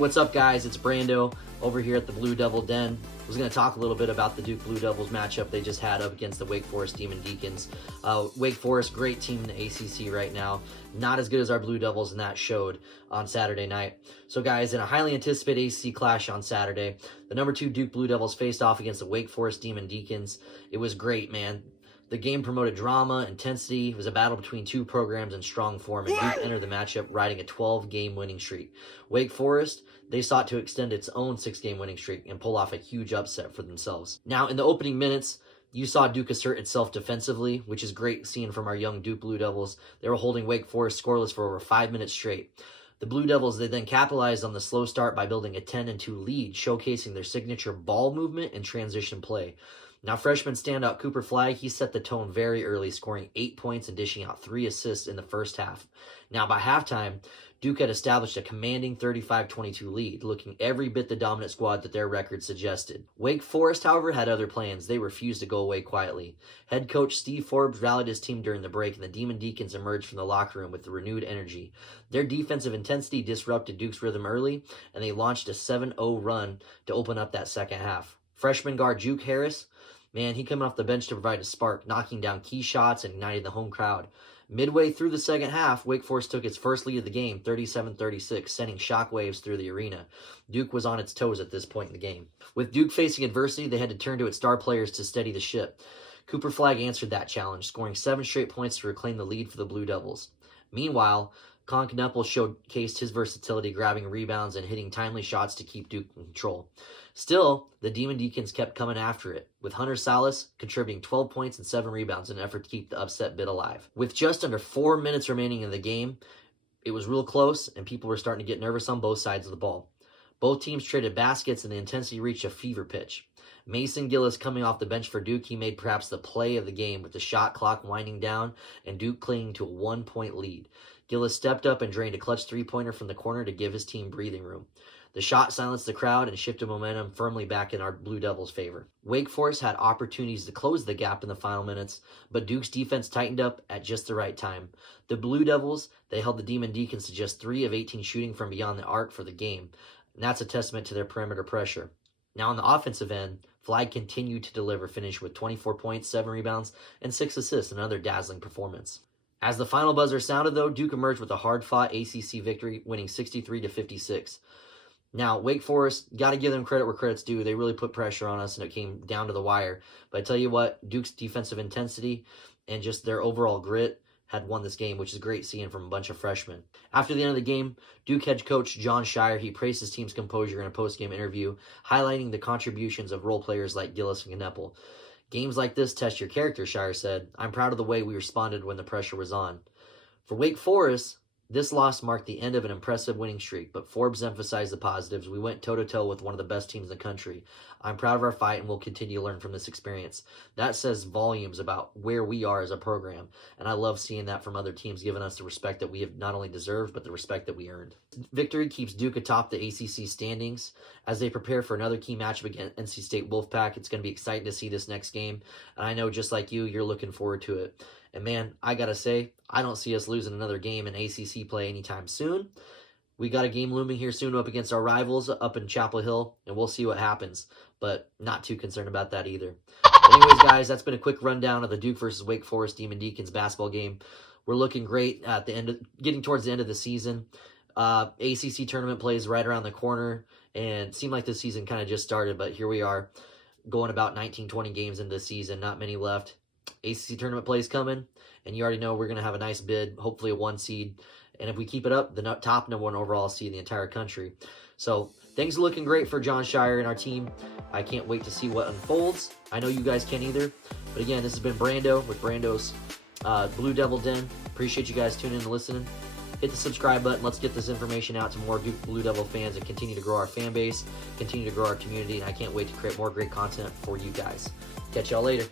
what's up, guys? It's Brando over here at the Blue Devil Den. I was going to talk a little bit about the Duke Blue Devils matchup they just had up against the Wake Forest Demon Deacons. Wake Forest, great team in the ACC right now. Not as good as our Blue Devils, and that showed on Saturday night. So, guys, in a highly anticipated ACC clash on Saturday, the number 2 Duke Blue Devils faced off against the Wake Forest Demon Deacons. It was great, man. The game promoted drama, intensity. It was a battle between two programs in strong form, and Duke entered the matchup riding a 12-game winning streak. Wake Forest, they sought to extend its own 6-game winning streak and pull off a huge upset for themselves. Now, in the opening minutes, you saw Duke assert itself defensively, which is great seeing from our young Duke Blue Devils. They were holding Wake Forest scoreless for over 5 minutes straight. The Blue Devils, they then capitalized on the slow start by building a 10-2 lead, showcasing their signature ball movement and transition play. Now, freshman standout Cooper Flagg, he set the tone very early, scoring 8 points and dishing out 3 assists in the first half. Now, by halftime, Duke had established a commanding 35-22 lead, looking every bit the dominant squad that their record suggested. Wake Forest, however, had other plans. They refused to go away quietly. Head coach Steve Forbes rallied his team during the break, and the Demon Deacons emerged from the locker room with renewed energy. Their defensive intensity disrupted Duke's rhythm early, and they launched a 7-0 run to open up that second half. Freshman guard Juke Harris, man, he came off the bench to provide a spark, knocking down key shots and igniting the home crowd. Midway through the second half, Wake Forest took its first lead of the game, 37-36, sending shockwaves through the arena. Duke was on its toes at this point in the game. With Duke facing adversity, they had to turn to its star players to steady the ship. Cooper Flagg answered that challenge, scoring 7 straight points to reclaim the lead for the Blue Devils. Meanwhile, Kneppel showcased his versatility, grabbing rebounds and hitting timely shots to keep Duke in control. Still, the Demon Deacons kept coming after it, with Hunter Salas contributing 12 points and 7 rebounds in an effort to keep the upset bid alive. With just under 4 minutes remaining in the game, it was real close, and people were starting to get nervous on both sides of the ball. Both teams traded baskets, and the intensity reached a fever pitch. Mason Gillis coming off the bench for Duke, he made perhaps the play of the game with the shot clock winding down and Duke clinging to a 1-point lead. Gillis stepped up and drained a clutch three-pointer from the corner to give his team breathing room. The shot silenced the crowd and shifted momentum firmly back in our Blue Devils' favor. Wake Forest had opportunities to close the gap in the final minutes, but Duke's defense tightened up at just the right time. The Blue Devils, they held the Demon Deacons to just 3 of 18 shooting from beyond the arc for the game, and that's a testament to their perimeter pressure. Now on the offensive end, Flagg continued to deliver, finish with 24 points, 7 rebounds, and 6 assists, another dazzling performance. As the final buzzer sounded, though, Duke emerged with a hard-fought ACC victory, winning 63-56. Now, Wake Forest, got to give them credit where credit's due. They really put pressure on us, and it came down to the wire. But I tell you what, Duke's defensive intensity and just their overall grit had won this game, which is great seeing from a bunch of freshmen. After the end of the game, Duke head coach Jon Scheyer, he praised his team's composure in a post-game interview, highlighting the contributions of role players like Gillis and Kneppel. Games like this test your character, Scheyer said. I'm proud of the way we responded when the pressure was on. For Wake Forest, this loss marked the end of an impressive winning streak, but Forbes emphasized the positives. We went toe-to-toe with one of the best teams in the country. I'm proud of our fight, and we'll continue to learn from this experience. That says volumes about where we are as a program, and I love seeing that from other teams, giving us the respect that we have not only deserved, but the respect that we earned. Victory keeps Duke atop the ACC standings as they prepare for another key matchup against NC State Wolfpack. It's going to be exciting to see this next game, and I know just like you, you're looking forward to it. And man, I got to say, I don't see us losing another game in ACC play anytime soon. We got a game looming here soon up against our rivals up in Chapel Hill, and we'll see what happens. But not too concerned about that either. Anyways, guys, that's been a quick rundown of the Duke versus Wake Forest Demon Deacons basketball game. We're looking great at the end, getting towards the end of the season. ACC tournament plays right around the corner, and it seemed like the season kind of just started, but here we are, going about 19-20 games into the season, not many left. ACC tournament plays coming, and you already know we're going to have a nice bid, hopefully a 1 seed. And if we keep it up, the top number 1 overall seed in the entire country. So things are looking great for Jon Scheyer and our team. I can't wait to see what unfolds. I know you guys can't either. But again, this has been Brando with Brando's Blue Devil Den. Appreciate you guys tuning in and listening. Hit the subscribe button. Let's get this information out to more Duke Blue Devil fans and continue to grow our fan base, continue to grow our community. And I can't wait to create more great content for you guys. Catch y'all later.